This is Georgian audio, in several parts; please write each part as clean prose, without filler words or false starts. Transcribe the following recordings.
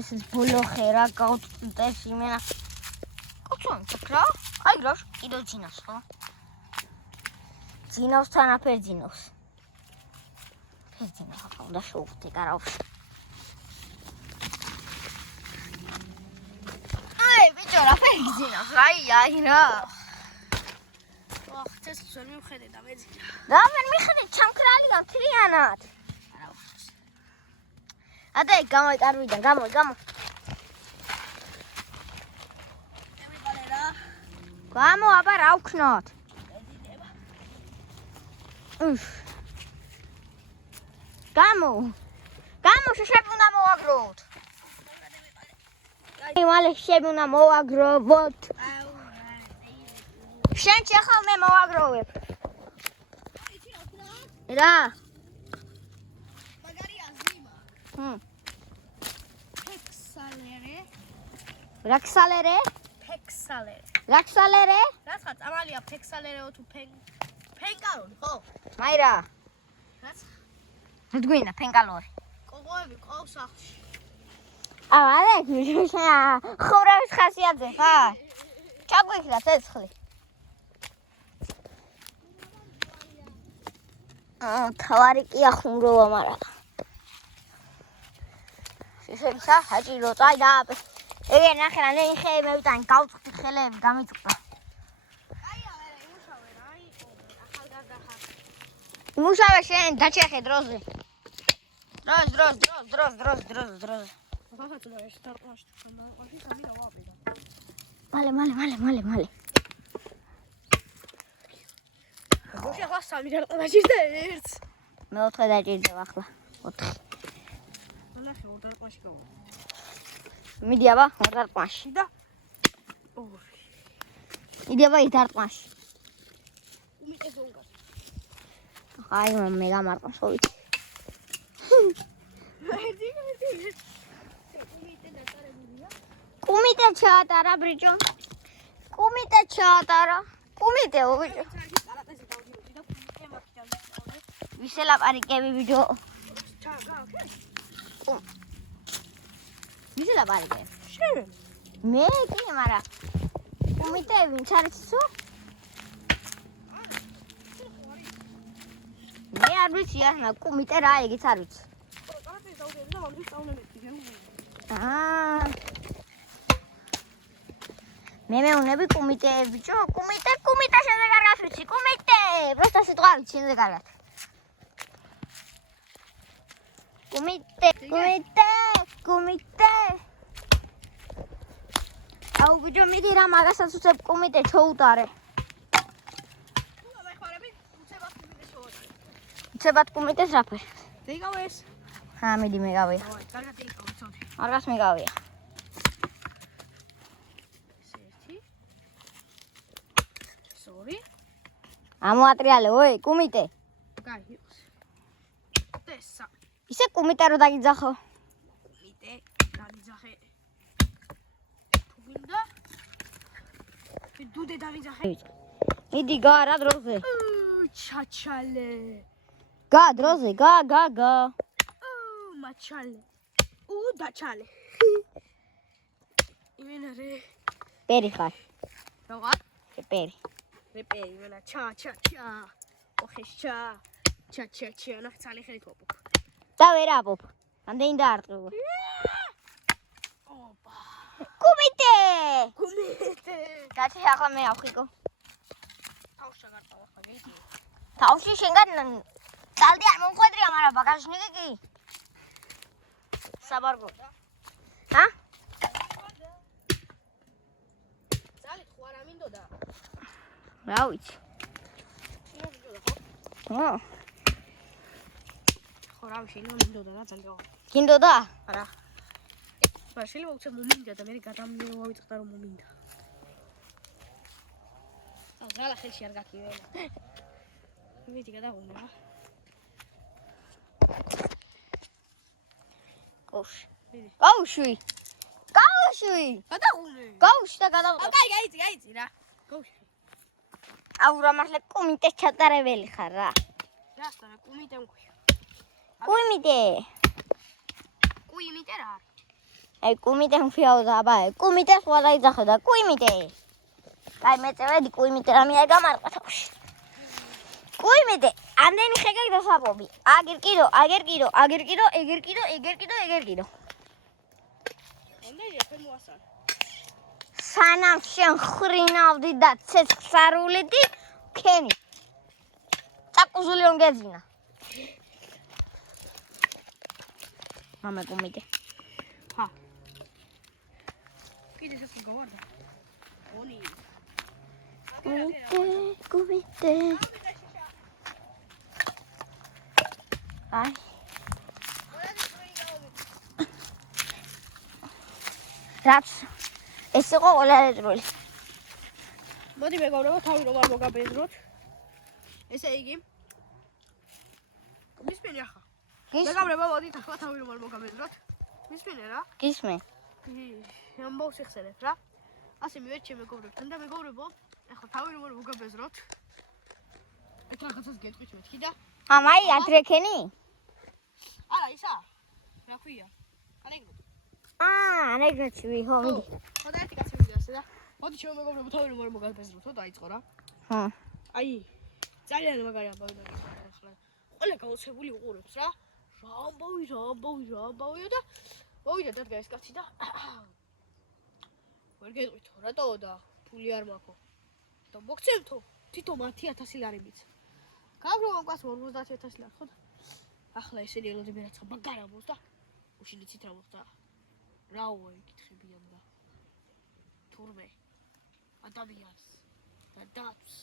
ეს ის ბოლოხე რა გავწდეს იმენა. კოცონ თქრა? აი რა კიდე ძინავს ხო? ძინავს თანაფერ ძინავს. ფერძინა ხა უნდა შევხვდე გარავში. აი ბიჭო რა ფერძინავს? აი რა. ვახ, ეს ვერ მივხედე და მეძინა. რა ვერ მიხედე ჩამქრალია მთლიანად. არა ვახს. ადა გამოიკარვიდან, გამო. ემიყარე რა. გამო, აბა რა ვქნოთ? მეძინება. გამო, შეშები უნდა მოვაგროვოთ. მალე შეები უნდა მოვაგროვოთ. შენ ახლა მე მოვაგროვებ. რა? მაგარია ზიმა. ფექსალერე. რაქსალერე? რაცხა წამალია ფექსალერეო თუ ფენკალონი ხო? აი რა. რაც რდგინა ფენკალორი. კოღოები ყავს სახლში. არა, შენ ხურავის ხასიათზე ხარ? ჩაგვიქრა ცეცხლი. თავარი კი ახუმროვა, მაგრამ შეიძლება საჭირო წაი და ეგ ნახე რა ნეხე მევიტანი გავწყვეტი ხელები გამიწყვეტა. აია მე იმუშავე რა იყო ახალგაზრდა ხარ. იმუშავე შენ დაჩეხე დროზე. დროს. ვახაც და ეს თარყმაში თამაში სამი რა ვაპირა. მალე. როშე ხა სამი რა ყმაში და ერთს. მეოთხე დაჭირდება ახლა. 4. ნახე ორ თარყმაში გავა. მიდი აბა, ორ თარყმაში. და ორი. მიდი აბა ის თარყმაში. უმიტეს უნგა. აი მე გამარყოს ვით. კუმიტე ჩაატარა ბრიჯო. კუმიტე ჩაატარა. კუმიტე უბიჯო. ვისელაპარიკები ბიჯო. ვისელაპარიკე? შენ. მე კი, მაგრამ კუმიტე ვინც არის სულ? მე არ ვიცი ახლა კუმიტე რა ეგეც არ ვიცი. მე მეუნები კუმიტე ბიჭო, კუმიტე შენზე კარგად ვიცი, კუმიტე, просто სიტყვა ვიცი შენზე კარგად. კუმიტე. აუ ბიჭო მიდი რა მაგასაც უცებ კუმიტე ჩოუტარე. უცებად კუმიტეს რაფერ? დეიგავეს. მიდი მეგავია. კარგად დეიგავე ცოტა. არგას მეგავია. სორი. ამოატრიალე, ой, კუმიტე. გაიგოს. დესა. ისე კუმიტე რო დაგიძახო. კუმიტე დაგიძახე. თუ გინდა? დუდე დავიძახე. მიდი გა რა დროზე. ჩაჩალე. გა დროზე, გა. მაჩალე. დაჩალე. იმენა რე. პერი ხარ. როგორ? პერი. რეპერი იმენა ჩა. ოხეშ ჩა. ნახცალი ხელით ვოპო. და ვერ აპოპ. ამდენი დაარტყიო. ოპა. კუმიტე. გაჩი ახლა მე ავხიკო. თავში გარტავა ხა ვიდი. თავში შენგან წალდი არ მომხვედრია, მაგრამ ბაგაჟნიკი კი. საბარგო. ჰა? ზალი ხო არ ამინდოდა? რა ვიცი. ხო რა შეიძლება მინდოდა რა ძალიან. გინდოდა? არა. შეიძლება უცებ მომინდა და მე გადამოვიწყდა რომ მომინდა. ზალა ხელში არ გაქიველა. მიდი გადავუნა. გაუშვი. გადავუნე. გაუშვი და გადავუნა. გაიცი რა. გაუშვი. აუ რა მართლა კუმიტეს ჩატარებელი ხარ რა. რასთან კუმიტე მქვია. კუმიტე. კუიმიტე რა არის? აი კუმიტე მფიაუდა აბა კუმიტე სხვა დაიძახდა კუმიტე აი მეწევედი კუმიტე რამე არ გამარყვა თავში კუმიტე ამდენი ხეკა დასაბობი აგერ კიდო ამდენია ფენ მოასან სანამ შენ ხრინავდი და ცეცხლსარულიდი ქენი წაკუზული ონგეძინა მამა კუმიტე ჰა კიდე ეს გავარდა ონი კუმიტე აი რაც ეს იყო ყველარეწრული მოდი მეგობრებო თავი რომ არ მოგაბეზროთ ესე იგი მისმენი ახლა მეგობრებო მოდით ახლა თავი რომ არ მოგაბეზროთ მისმენი რა გისმენ ამბავს ეხსენებ რა ასე მივეც ჩემ მეგობრებთან და მეგობრებო ახლა თავი რომ არ მოგაბეზროთ ეს რაღაცას გეტყვით მეთქი და ამაი ადრექენი არა ისა რა ქვია ანეკდოტა ანეგდოტი ხო მიდი ხო და ერთი კაცი მივიდა ასე და მოდი ჩემ მეგობრებო თავი რომ არ მოგაბეზროთ დაიწყო რა ხო აი ძალიან მაგარი ამბავი და ახლა ყველა გაოცებული უყურებს რა ამბავია და მოვიდა დადგა ეს კაცი და ვერ გეტყვითო რატო და ფული არ მაქვს და მოგცემთო თვითონ 10,000 ლარი მიც გაბრუნო კაცს 50,000 ლარი ხო და ახლა ესენი ელოდება რაცა მაგარ ამბობს და უშინიცით რა მოხდა რაო ეკითხებიან და თურმე ადამიანს და დათს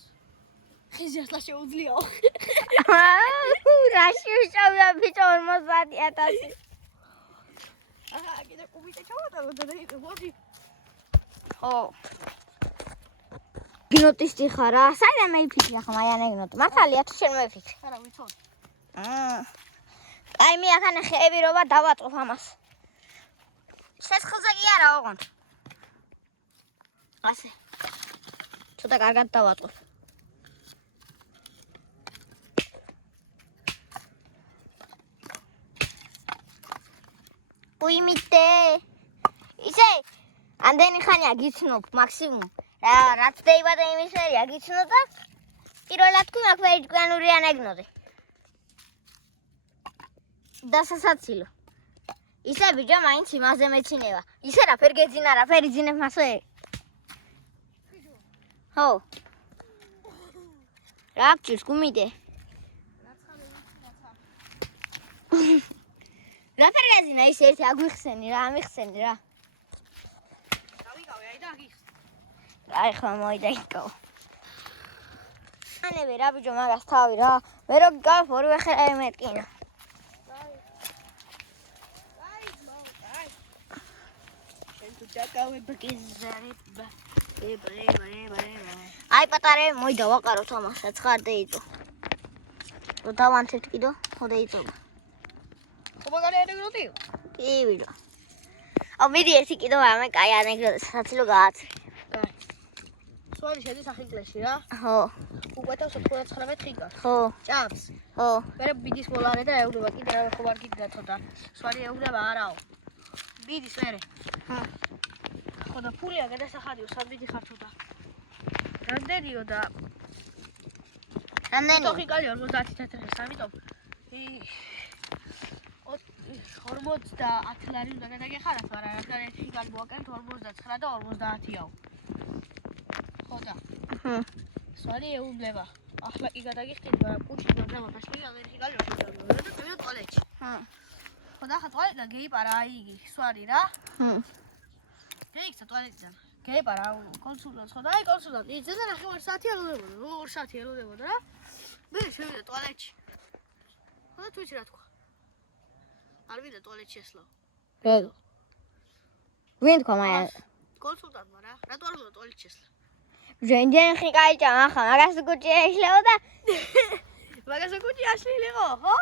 ხიზიასლა შეუძლიაო რაში ვიშავდა ბიჭო 50,000 აჰა კიდე კუბიტე ჩავატარო და მოდი ხო გინოტისტი ხარ რა საიდან მეიფიქრი ახლა მაი ანეგდოტა მართალია თუ შენ მეიფიქრი არა ვიცოდი აი მე ახლა ხეები როვა დავაწყობ ამას ცეცხლზე კი არა ოღონდ ასე ცოტა კარგად დავაწყობ კუმიტე ისე ამდენი ხანია გიცნობ მაქსიმუმ რაც დაიბადა იმის ვერია გიცნო და პირველად თქვი მაქვს ვერიტკვიანური ანეგდოტი დასასაცილო ისე ბიჭო მაინც იმაზე მეცინება ისე რაფერ გეძინა რაფერ იძინებ მასე ხო რა გჭირს კუმიტე რაფერ გეძინა ისე ერთი აგვიხსენი რა ამიხსენი რა დავიკავე აი და აგიხსნე აი ხო მოიდაიკავ ანები რა ბიჭო მაგას თავი რა მე რო გავ ორივე ხელი მეტკინა აი პატარე მოიდა ვაყაროთ ამასაც ხარ დაიწო რო დავანთებთ კიდო ხო დაიწობა ხო მაგარი ანეკდოტია კი ვიდო აუ მიდი ერთი კიდო ამე კაი ანეკდოტა საცილო გააცე სვანი შედის ახინკლეში რა ხო უყვეთავს 99 ხიკას ხო ჭამს ხო მერე ბიდის მოლარე და ეუბნება კიდე რა ხო არ გიგდათო და სვანი ეუბნება არაო ბიდის მერე ხო და ფულია გადასახადიო სამბიდი ხართო და რამდენიო და რამდენი ხიკალი 50,000 ამიტომ 50 ლარი უნდა გადაგეხარათ მაგრამ რადგან ერთი ხიკალი მოვაკეთეთ 59 და 50-იაო ხო და სვალი ეუბნება ახლა კი გადაგიხდით მაგრამ კუჩი მაგრამ მაგაში ერთი ხიკალი და წავიდა ტუალეტში ხო და ხა ტუალეტა გეიპარა აი იგი სვალი რა გეიქცა ტუალეტიდან გეიპარა კონსულტანტს ხო და აი კონსულტანტი იძედა ნახევარ საათი ელოდებოდა 2 საათი ელოდებოდა რა მე შევიდა ტუალეტში ხო და თუ იცი რა თქვა არ ვიდა ტუალეტში ესლო ვინ თქვა მაი კონსულტანტმა რა რატო არ უნდა ტუალეტში ესლა ჟენჯენ ხიკაი ჭამ ახლა მაგას კუჩი ეშლეო და მაგას კუჩი აშლილიყო ხო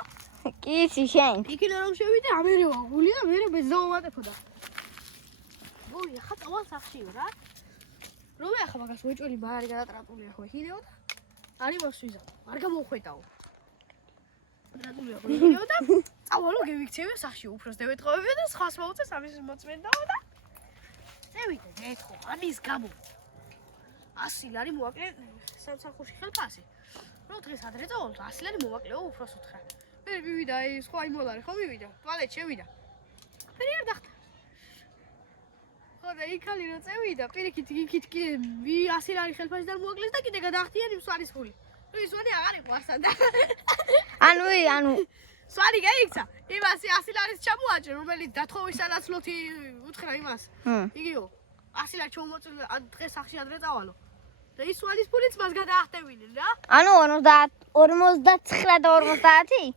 კი იცი შენ იქიდან რომ შევიდე ამერე ვაღულია მერე ბეზაუმატებოდა გოი ახლა წავალ სახშიო რა რომ ახლა მაგას ვეჭველი ბარი გადატრატულია ხო ჰიდეო და არის მოსვიზა არ გამოუხვედაო ტრატულია ხო ჰიდეო და წავალო გევიქცევი სახში უფროს დავეთხოვები და სხვას მოუწეს ამის მოწმენდაო და წევიდე მეთქო ამის გამო 100 ლარი მოვაკლე სამსახურში ხელფასი რო დღეს ადრე წავალ 100 ლარი მოვაკლეო უფროს უთხრა მე მივიდა აი სხვა იმოლარი ხო მივიდა ტუალეტში შევიდა მე არ დახტა ხო და იქალი რო წევიდა პირიქით იქით კიდე 100 ლარი ხელფასი და მოვაკლეს და კიდე გადაახტიანი მსვანის ფული ის ვანი აღარ იყო არსად ანუ სვალი გაიქცა იმას 100 ლარის ჩამოაჭრე რომელიც დათხოვისანაც ლოთი უთხრა იმას იგიო 100 ლარი ჩამოაწრე დღეს სახში ადრე წავალო და ის სვალის ფულიც მას გადაახტევინე რა ანუ 59 და 50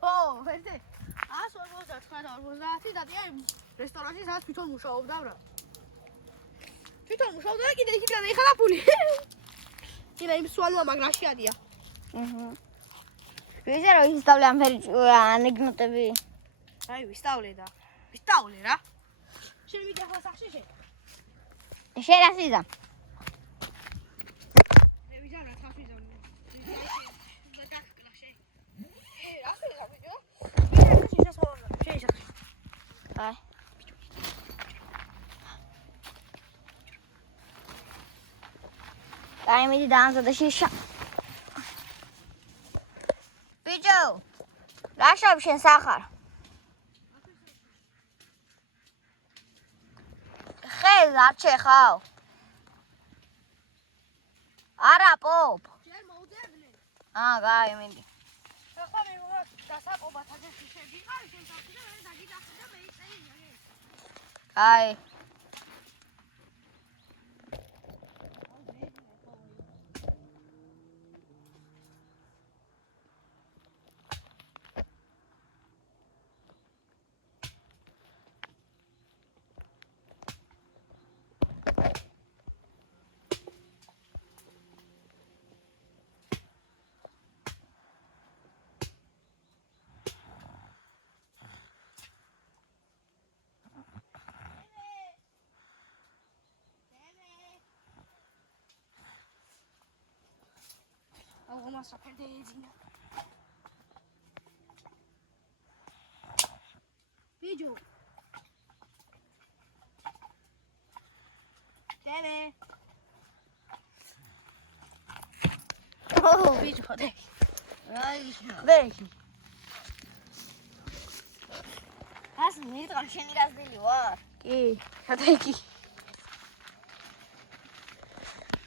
ხო ვერდე 159 და 50 დადია რესტორანში სადაც თვითონ მუშაობდა რა თვითონ მუშაობდა და კიდე იქით გადაიხადა ფული ილა იმ სვალმა მაგრაში ადია ვიზა რო ისწავლე ამ ფერი ანეკდოტები აი ვისწავლე რა შენ მიდე ახლა სახში შენ შენ რა სიზა მე ვიზა რა სახში ზო აი აი მიდი დაამზადე შიშა ბიჭო რა შევ შენ სახარ ხელ არ ჩეხავ არა პოპ შენ მოუძებნე გაი მიდი ახლა მე მოგა დასაყობად აგეთი შევიყარ შენ სახში და მე დაგიდახე და მე იწერია აი Alguma só perdezinha. Vídeo. Tene. Oh, vídeo, cadê? Ai, ბეში ას მიტყავ შენი გაზდილი ვარ კი, cadê aqui?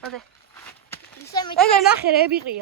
Cadê? ისე ეგ ნახე რე ბიყია.